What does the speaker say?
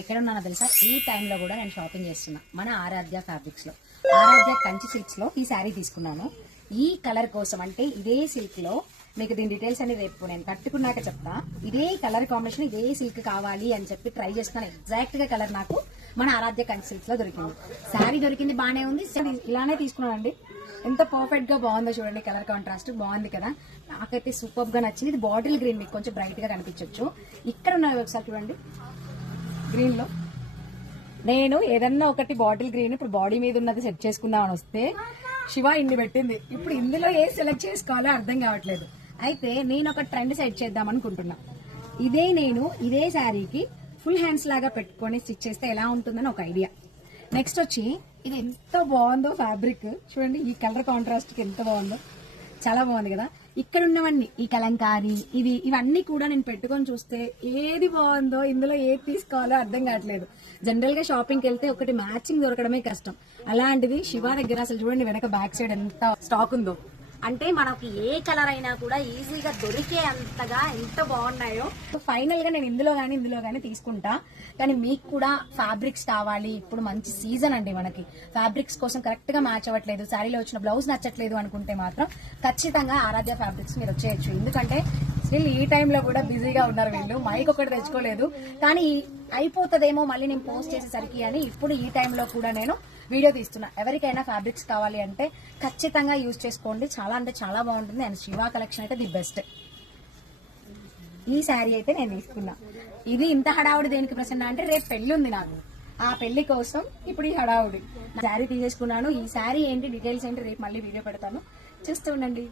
ఎక్కడ ఉన్నానో తెలుసా? ఈ టైంలో కూడా నేను షాపింగ్ చేస్తున్నా మన ఆరాధ్య ఫ్యాబ్రిక్స్ లో, ఆరాధ్య కంచి సిల్క్స్ లో ఈ శారీ తీసుకున్నాను. ఈ కలర్ కోసం, అంటే ఇదే సిల్క్ లో, మీకు దీని డీటెయిల్స్ అని రేపు నేను కట్టుకున్నాక చెప్తా. ఇదే కలర్ కాంబినేషన్, ఇదే సిల్క్ కావాలి అని చెప్పి ట్రై చేస్తున్నాను. ఎగ్జాక్ట్ గా కలర్ నాకు మన ఆరాధ్య కంచి సిల్క్స్ లో దొరికింది. శారీ దొరికింది, బానే ఉంది. ఇలానే తీసుకున్నానండి. ఎంత పర్ఫెక్ట్ గా బాగుందో చూడండి. కలర్ కాంట్రాస్ట్ బాగుంది కదా, నాకైతే సూపర్ గా నచ్చింది. ఇది బాటిల్ గ్రీన్, మీకు కొంచెం బ్రైట్ గా కనిపించవచ్చు. ఇక్కడ ఉన్న ఒకసారి చూడండి, గ్రీన్ లో నేను ఏదన్నా ఒకటి బాటిల్ గ్రీన్ ఇప్పుడు బాడీ మీద ఉన్నది సెట్ చేసుకుందామని వస్తే శివ ఇన్ని పెట్టింది. ఇప్పుడు ఇందులో ఏ సెలెక్ట్ చేసుకోవాలో అర్థం కావట్లేదు. అయితే నేను ఒక ట్రెండ్ సెట్ చేద్దాం అనుకుంటున్నా. ఇదే శారీకి ఫుల్ హ్యాండ్స్ లాగా పెట్టుకొని స్టిచ్ చేస్తే ఎలా ఉంటుందని ఒక ఐడియా. నెక్స్ట్ వచ్చి ఇది ఎంత బాగుందో ఫ్యాబ్రిక్ చూడండి. ఈ కలర్ కాంట్రాస్ట్ కి ఎంత బాగుందో, చాలా బాగుంది కదా. ఇక్కడ ఉన్నవన్నీ ఈ కలంకారీ ఇవన్నీ కూడా నేను పెట్టుకొని చూస్తే ఏది బాగుందో, ఇందులో ఏది తీసుకోవాలో అర్థం కావట్లేదు. జనరల్ గా షాపింగ్కి వెళ్తే ఒకటి మ్యాచింగ్ దొరకడమే కష్టం. అలాంటిది శివ దగ్గర అసలు చూడండి, వెనక బ్యాక్ సైడ్ ఎంత స్టాక్ ఉందో. అంటే మనకి ఏ కలర్ అయినా కూడా ఈజీగా దొరికే అంతగా ఎంత బాగున్నాయో. ఫైనల్ గా నేను ఇందులో గానీ తీసుకుంటా. కానీ మీకు కూడా ఫ్యాబ్రిక్స్ కావాలి, ఇప్పుడు మంచి సీజన్ అండి. మనకి ఫ్యాబ్రిక్స్ కోసం కరెక్ట్ గా మ్యాచ్ అవ్వట్లేదు, శారీలో వచ్చిన బ్లౌజ్ నచ్చట్లేదు అనుకుంటే మాత్రం ఖచ్చితంగా ఆరాధ్య ఫ్యాబ్రిక్స్ మీరు వచ్చేయచ్చు. ఎందుకంటే స్టిల్ ఈ టైంలో కూడా బిజీగా ఉన్నారు వీళ్ళు. మైక్ ఒకటి తెచ్చుకోలేదు, కానీ అయిపోతుందేమో మళ్ళీ నేను పోస్ట్ చేసేసరికి అని ఇప్పుడు ఈ టైంలో కూడా నేను వీడియో తీస్తున్నా. ఎవరికైనా ఫ్యాబ్రిక్స్ కావాలి అంటే ఖచ్చితంగా యూజ్ చేసుకోండి. చాలా అంటే చాలా బాగుంటుంది. అండ్ శివ కలెక్షన్ అయితే ది బెస్ట్. ఈ శారీ అయితే నేను తీసుకున్నా. ఇది ఇంత హడావుడి దేనికి ప్రసన్న అంటే రేపు పెళ్లి ఉంది నాకు, ఆ పెళ్లి కోసం ఇప్పుడు ఈ హడావుడి. శారీ తీసేసుకున్నాను. ఈ శారీ ఏంటి, డీటెయిల్స్ ఏంటి రేపు మళ్ళీ వీడియో పెడతాను, చూస్తూ ఉండండి.